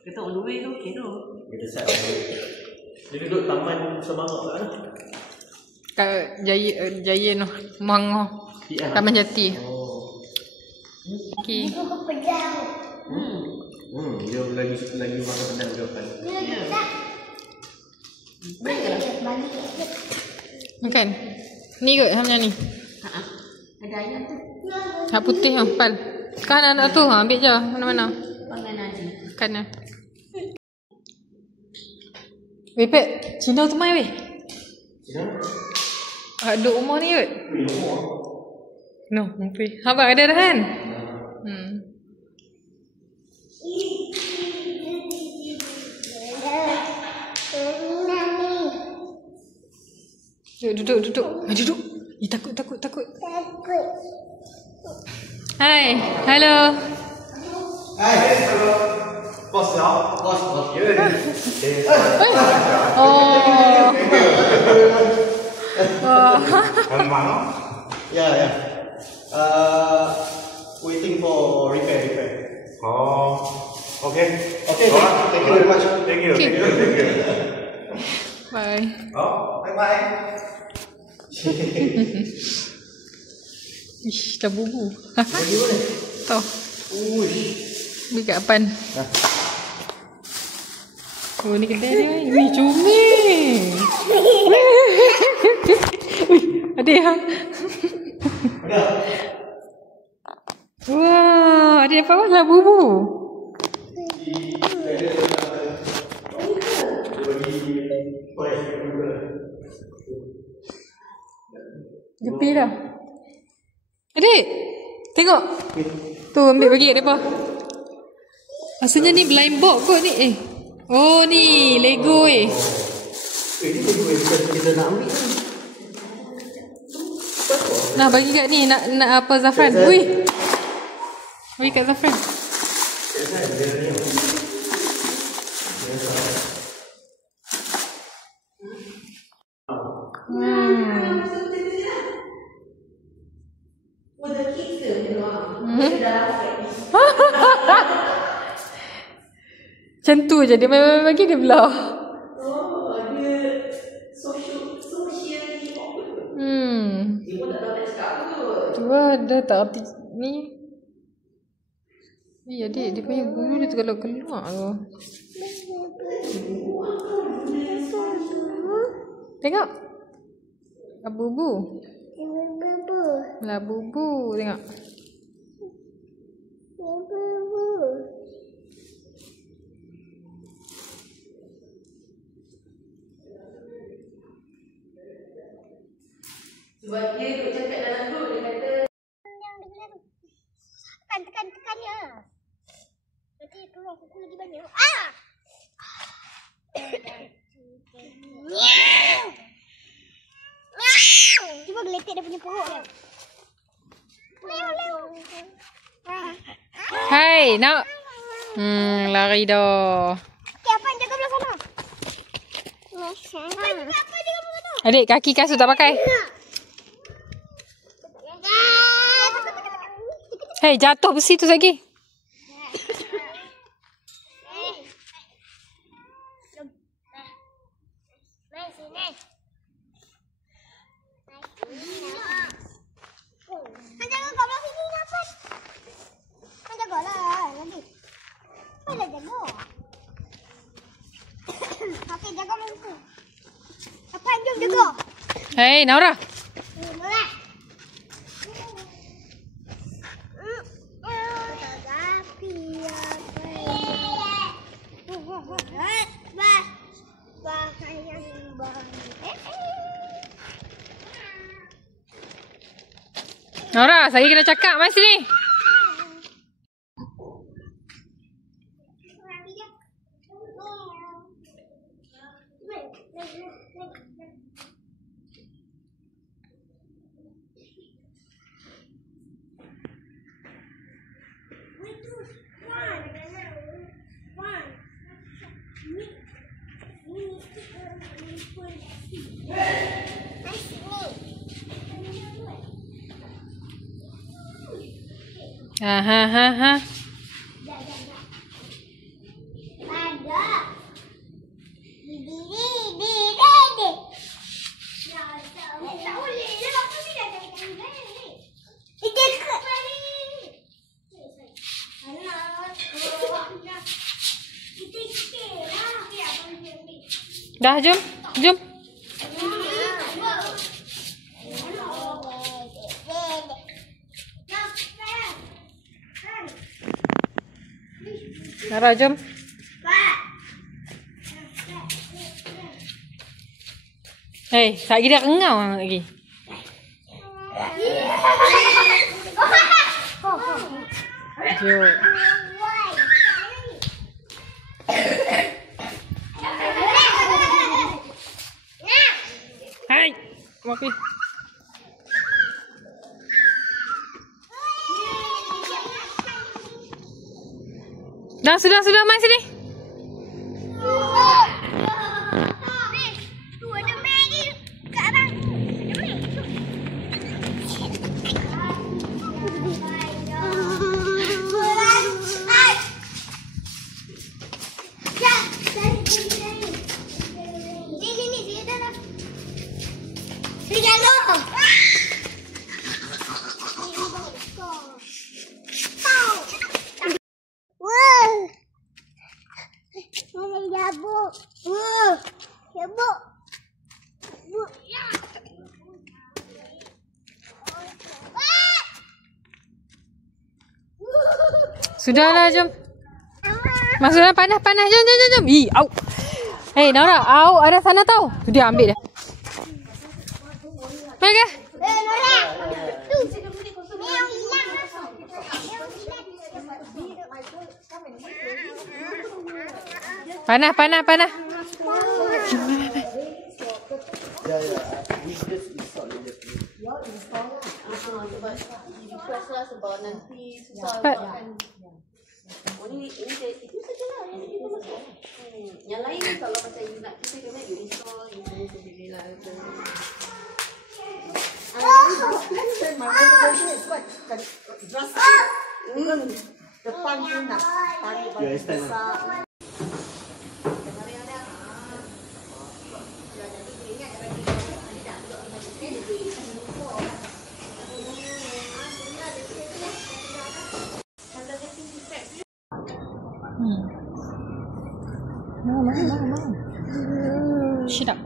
Kita on the way tu, okay tu. Kita set on the way. Dia duduk Taman Semangat kat mana? Kat Jaya noh, Mangoh. Taman Jati. Oh. Okey. Dia lagi makan pedang dia kan. Makan. Ni kot macam ni. Ada ayam tu. Hak putih tu, Pal. Kan anak tu, ambil je mana-mana. Pangan aja. Makan lah. Weh, Pep. Cina tu mai weh. Cina? Duduk rumah ni kot. No, mungkin. Abang ada dah kan? Duduk. Duduk. Takut. Hai, hello. Hai, hello. Bos lah. Bos. Ya. Oh. Mana? Ya. Waiting for repair. Oh, okay. Thank you very much. Thank you. Bye. Oh, bye. Ish, dah bubu. Lagi mana? Tahu. Beli kat Apan. Oh, ni kedai dia. Wih, comel. Wih, ada yang. Wah, ada apa lah bubu. Jepi dah. Adik, tengok. Tu ambil bagi kat mereka. Rasanya ni blind box kot ni. Oh ni Lego Ini Lego yang kita nak ambil ni. Nah bagi kat ni nak apa Zafran. Wih. Bagi kat Zafran. Macam tu je dia main bagi dia belah. Oh, dia socially awkward. Dia pun tak tahu nak cakap apa kot. Tu lah dah tak arti ni. Adik dia punya bulu dia terkeluar tu. Tengok. Labubu. Labubu tengok. Sebab dia duduk cakap dalam grup, dia kata tekan ya. Nanti keluar kuku lagi banyak. Cuba geletek dia punya perut dia. Hai, nak. Lari dah. Okay, Afan jaga belah sana. Afan jaga apa jaga belah sana. Adik, kaki kasut tak pakai. Hei, jatuh besi tu lagi. Hei, Naura. Naura, saya kena cakap mai sini. Ha. Dah, jom. Jom. Nara, jom. Hei, tak kira engau lagi. Jom. Hai, Mafi. Dah, sudah, mai sini. Sudahlah, jom. Masuklah, panas. Jom. Ih, au. Hei, Nora, au ada sana tau. Tu dia ambil dah. Mereka. Panas. Sebab nanti susah itu sajalah yang kita masak. Yang lain kalau macam you nak kita kena you install you sendirilah. Depan tu nak tarik balik besar. No. Shut up.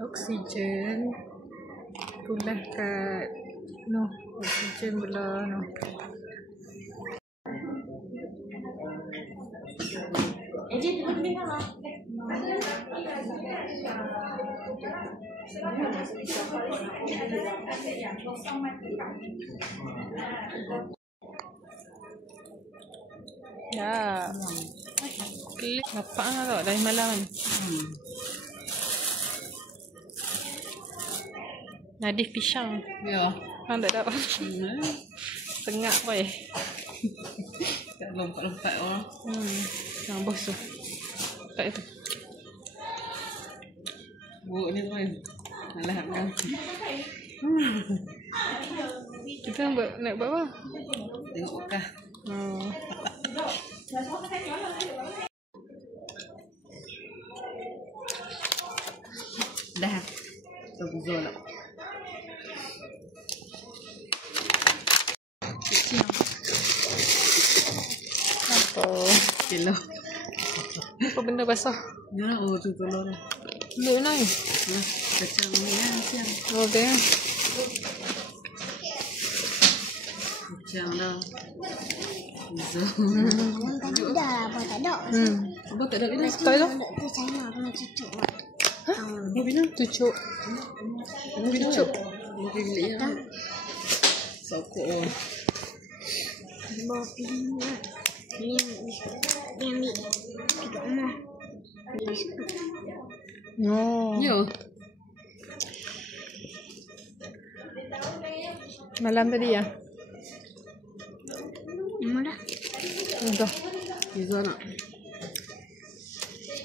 Oksigen. Pula kat no, oksigen pula no. Ya. Klik nampak lah tau dari malam kan. Nadif pisang. Ya. Hang tak ada. Tengah boy. Tak lompat-lompat orang. Yang bos tu. Tak itu. Buruk ni tu kan. Malah nak pegang. Kita nak buat apa? Tengok kah. Dah. Terbuzur lah. Apa? Kilo. Apa benda basah? Ya, oh tu telur dah. Luk ni. Nah, kacang ni kan siang. Oh, dia. Kacang dah. Buzur. Dah apa tak ada. Apa tak ada bila? Tak ada. Tu China kena cucuk. Apa bila? Cucuk. Apa bila? Cucuk. Apa bila ya? Sokok. Bawa pilih lah. Ni ambil tiga emas. Oh. Ya. Malam tadi ya? Memang dah. Dah. Giza nak.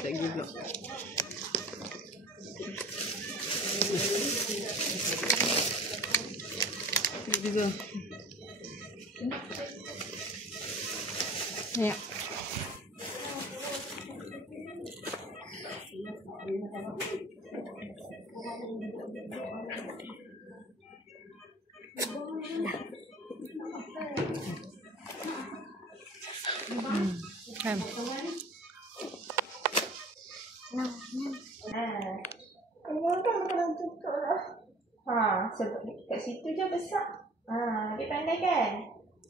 Tak giza. Giza. Ya. Kan. Sebab kat situ je besar. Dia pandai kan?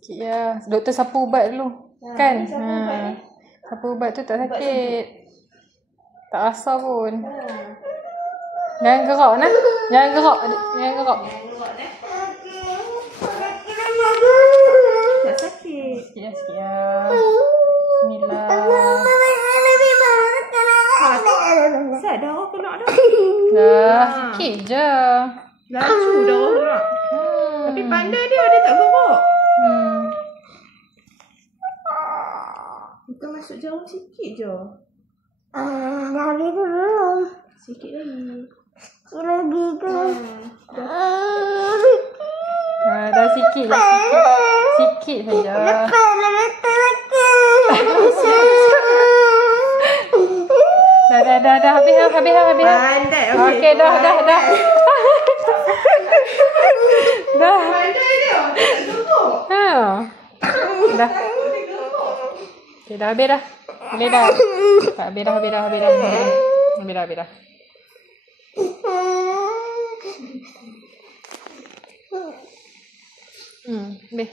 Ya, doktor sapu ubat dulu. Kan? dia sapu ubat ni. Sapu ubat tu tak sakit. Tak rasa pun. Jangan gerak nah. Jangan gerak. Jangan gerak. Tak sakit. Sikit ya, sikit ya. Bismillah. Set darah keluar dah. Dah, sikit je. Laju darah keluar. Tapi pandai dia tak gerak. Kita masuk jauh sikit je. Lagi tu belum. Sikit lagi. Lagi tu. Dah sikit je. Sikit saja. Dah. Habis. Pandai. Okey, dah. Dah. Pandai dia. Tak gerak. Dah. Okey, dah habis dah. Habis dah. Habis dah. Habis dah. Habis.